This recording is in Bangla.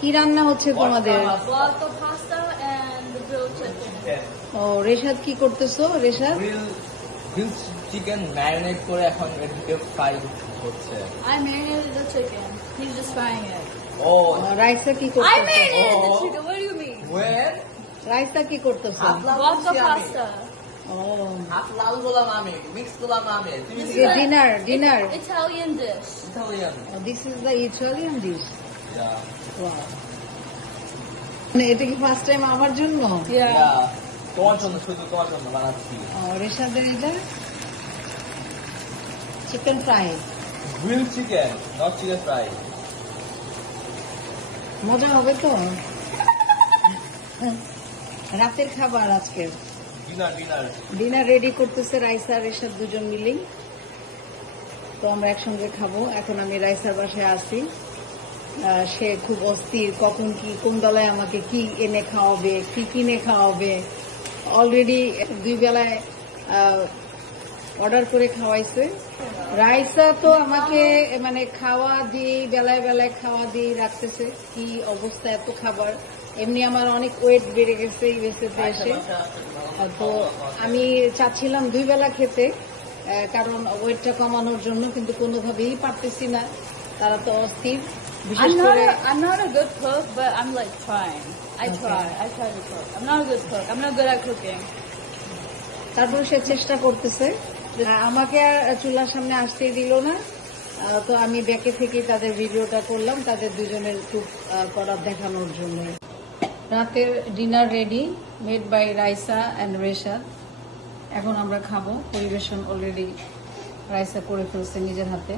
কি রান্না হচ্ছে তোমাদের? Water pasta and the grilled chicken. ও রেশাদ কি করতেছো? রেশাদ গ্রিল চিকেন ম্যারিনেট করে এখন এটাকে ফ্রাই হচ্ছে। I marinated the chicken. He's just frying it. ও রাইসা কি I করতেছো? marinated the chicken. What do you mean? ওয়ের Raisa কি করতেছো? Water pasta. ও হাত লাল গোলাম আমি মিক্স গোলাম আমি তুমি dinner Italian dish. Italian this is the Italian dish. Yeah মানে এটা কি ফার্স্ট টাইম আমার জন্য? ইয়া তোমার জন্য শুধু তোমার জন্য বানাচ্ছি। রেশাদের এটা chicken fry, grill chicken not chicken fry. মজা হবে তো। রাতের খাবার আজকে ডিনার রেডি করতেছে রাইসা রেশাদ দুজন মিলেই। তো আমরা একসঙ্গে খাবো। এখন আমি রাইসার বাসায় আসি। সে খুব অস্থির, কখন কি কোন বেলায় আমাকে কি এনে খাওয়াবে, কি কিনে খাওয়াবে। অলরেডি 2 বেলায় অর্ডার করে খাওয়াইছে। রাইসা তো আমাকে মানে খাওয়া দিয়ে বেলায় বেলায় খাওয়া দিয়ে রাখতেছে। কি অবস্থা, এত খাবার। এমনি আমার অনেক ওয়েট বেড়ে গেছে ইউএসএতে এসে। তো আমি চাচ্ছিলাম 2 বেলা খেতে, কারণ ওয়েটটা কমানোর জন্য, কিন্তু কোনোভাবেই পারতেছি না। তারা তো অস্থির। বিশেষ করে I'm not a good cook, but I'm like trying. I try to cook. I'm not a good cook. I'm not good at cooking. তারপরে সে চেষ্টা করতেছে। আমাকে আর চুলার সামনে আসতেই দিল না। তো আমি ব্যাকে থেকে তাদের ভিডিওটা করলাম, তাদের দুজনের কুক করার দেখানোর জন্য। রাতের dinner ready, made by Raisa and Reshad. এখন আমরা খাবো। পরিবেশন অলরেডি রাইসা করে ফেলছে নিজের হাতে।